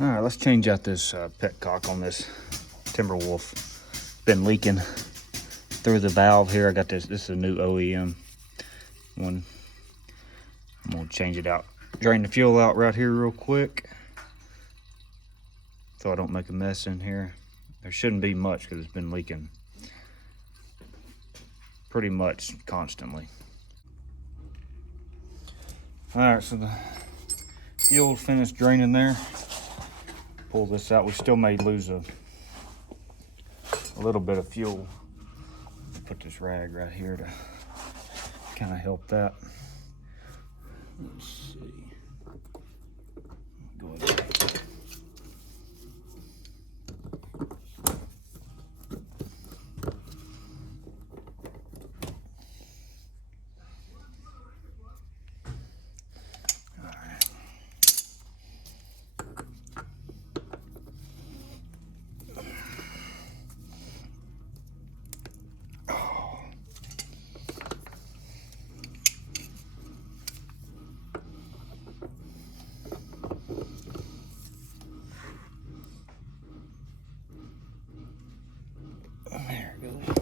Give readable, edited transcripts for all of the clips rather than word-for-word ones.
All right, let's change out this petcock on this Timberwolf. Been leaking through the valve here. I got this. This is a new OEM one. I'm gonna change it out. Drain the fuel out right here real quick, so I don't make a mess in here. There shouldn't be much because it's been leaking pretty much constantly. All right, so the fuel's finished draining there. Pull this out. We still may lose a little bit of fuel. Put this rag right here to kind of help that. Let's see. Go ahead. There it goes.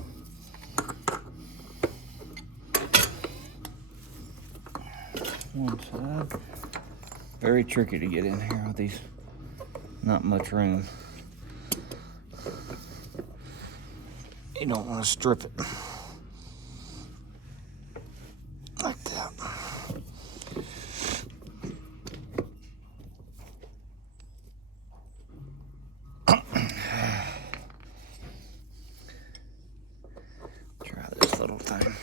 One side. Very tricky to get in here with these. Not much room. You don't want to strip it like that. Try this little thing.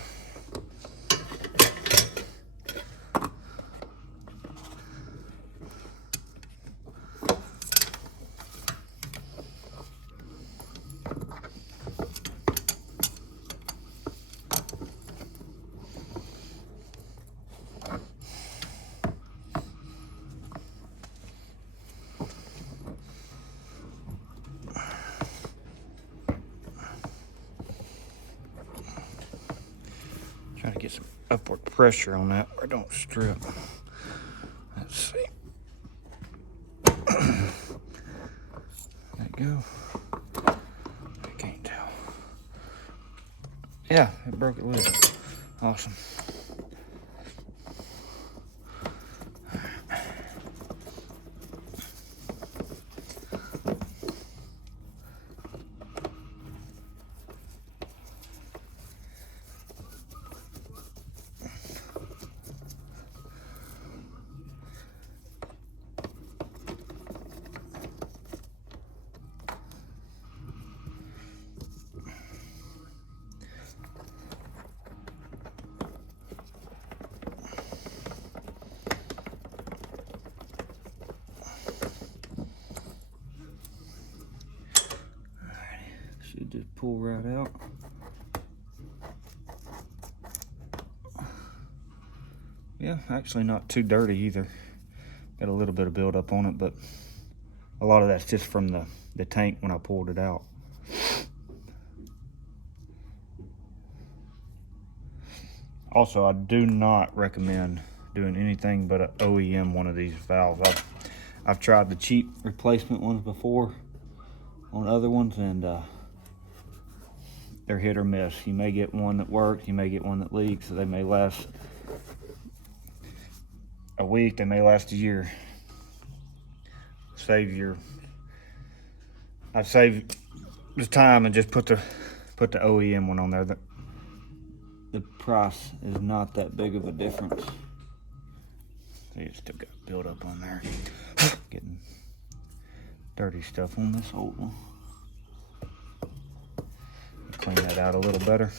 Try to get some upward pressure on that or don't strip. Let's see. There you go. I can't tell. Yeah, it broke it loose. Awesome. Should just pull right out. Yeah, actually not too dirty either. Got a little bit of buildup on it, but a lot of that's just from the tank when I pulled it out. Also, I do not recommend doing anything but an OEM one of these valves. I've tried the cheap replacement ones before on other ones, and they're hit or miss. You may get one that works, you may get one that leaks. So they may last a week, they may last a year. I'd save the time and just put the OEM one on there. The price is not that big of a difference. See, it's still got build up on there. Getting dirty stuff on this old one. Clean that out a little better.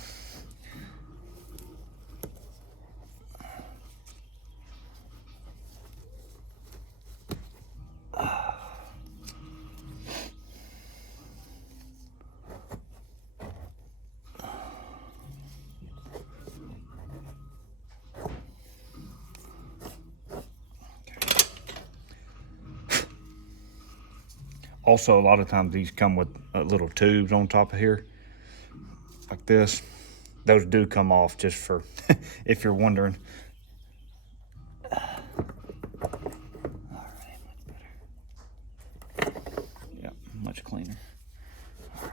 Also, a lot of times these come with little tubes on top of here, like this. Those do come off, just for if you're wondering. All right, much better. much cleaner. Alrighty.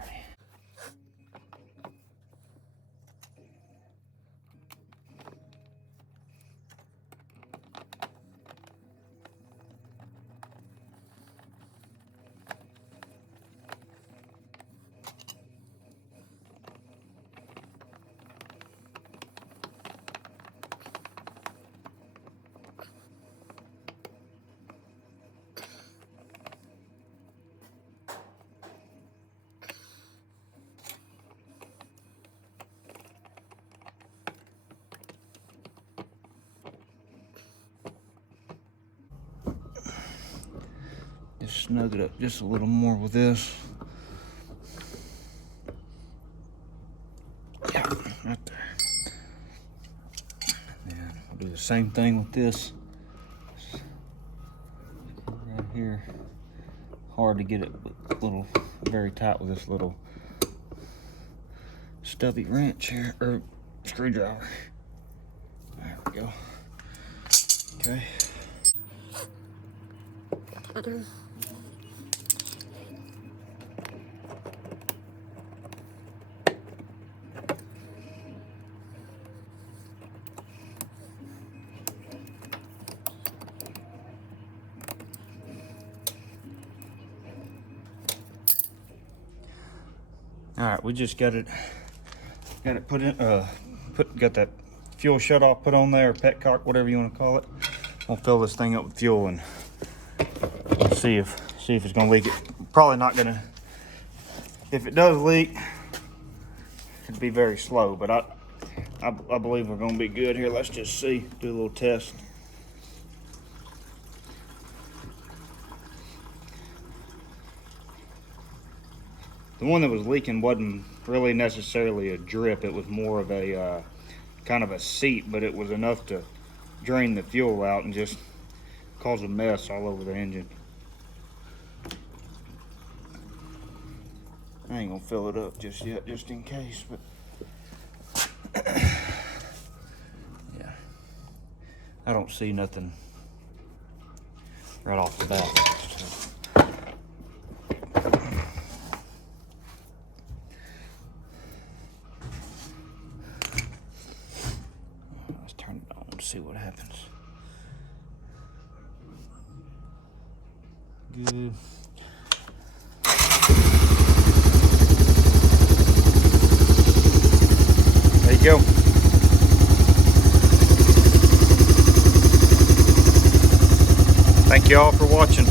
Just snug it up just a little more with this. Yeah, right there. And we'll do the same thing with this. Right here. Hard to get it very tight with this little stubby wrench here, or screwdriver. There we go. Okay. All right, we just got it put in, got that fuel shutoff put on there, or petcock, whatever you want to call it. I'll fill this thing up with fuel and see if it's gonna leak. It probably not gonna. If it does leak, it'd be very slow, but I believe we're gonna be good here. Let's just see, do a little test. The one that was leaking wasn't really necessarily a drip. It was more of a kind of a seep, but it was enough to drain the fuel out and just cause a mess all over the engine. I ain't gonna fill it up just yet, just in case, but yeah, I don't see nothing right off the bat. Let's turn it on and see what happens. Good. There you go. Thank you all for watching.